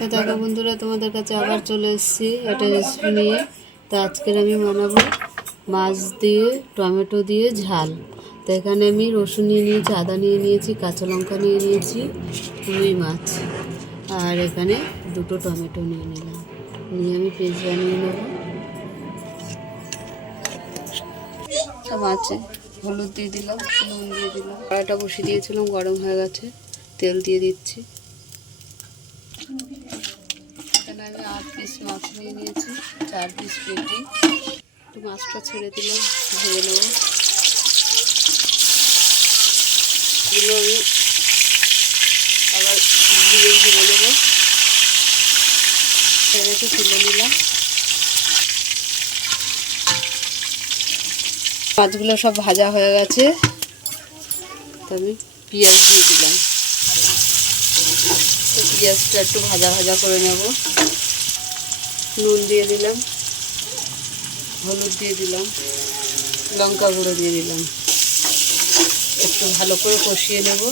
তো দেখো বন্ধুরা, তোমাদের কাছে আবার চলে এসেছি একটা রেসিপি নিয়ে। তো আজকের আমি বানাবো মাছ দিয়ে টমেটো দিয়ে ঝাল। তো এখানে আমি রসুন নিয়ে নিয়েছি, আদা নিয়ে নিয়েছি, কাঁচা লঙ্কা নিয়ে নিয়েছি, রুই মাছ, আর এখানে দুটো টমেটো নিয়ে নিলাম। নিয়ে আমি পেস্ট বানিয়ে নেব। মাছে হলুদ দিয়ে দিলাম, নুন দিয়ে দিলাম। কড়াইটা বসিয়ে দিয়েছিলাম, গরম হয়ে গেছে, তেল দিয়ে দিচ্ছি। এখানে আমি 8 পিস মাছ নিয়ে নিয়েছি, 4 পিস পেটি। একটু মাছটা ছেড়ে দিলাম, ভেজে নেব। এগুলো আমি আবার দিয়ে ভেজে নেব। রেখে তুলে নিলাম। মাছগুলো সব ভাজা হয়ে গেছে, তো আমি পেঁয়াজ দিয়ে দিলাম। তো পেঁয়াজটা একটু ভাজা ভাজা করে নেব। নুন দিয়ে দিলাম, হলুদ দিয়ে দিলাম, লঙ্কা গুঁড়ো দিয়ে দিলাম। একটু ভালো করে কষিয়ে নেব।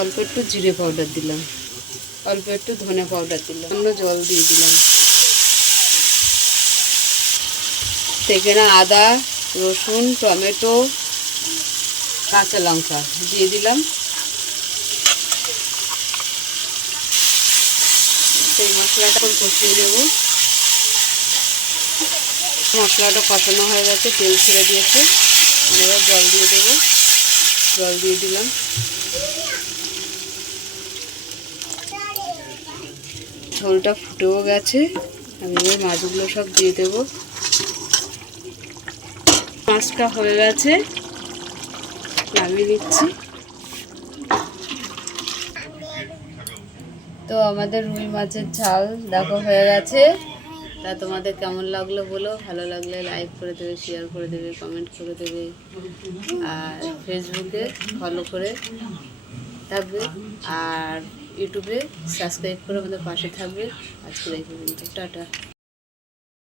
অল্প একটু জিরে পাউডার দিলাম, অল্প একটু ধনে পাউডার দিলাম, অন্য জল দিয়ে দিলাম। এখানে আদা, রসুন, টমেটো, কাঁচা লঙ্কা দিয়ে দিলাম। সেই মশলাটা কষিয়ে নেব। মশলাটা কষানো হয়ে গেছে, তেল ছেড়ে দিয়েছে। এবার জল দিয়ে দেবো। জল দিয়ে দিলাম। ঝোলটা ফুটেও গেছে। আমি এবার মাছগুলো সব দিয়ে দেবো। মাছটা হয়ে গেছে, নামিয়ে নিচ্ছি। তো আমাদের রুই মাছের ঝাল দেখো হয়ে গেছে। তা তোমাদের কেমন লাগলো বলো। ভালো লাগলে লাইক করে দেবে, শেয়ার করে দেবে, কমেন্ট করে দেবে, আর ফেসবুকে ফলো করে থাকবে, আর ইউটিউবে সাবস্ক্রাইব করে আমাদের পাশে থাকবে। আজকের এই পর্যন্ত, টাটা।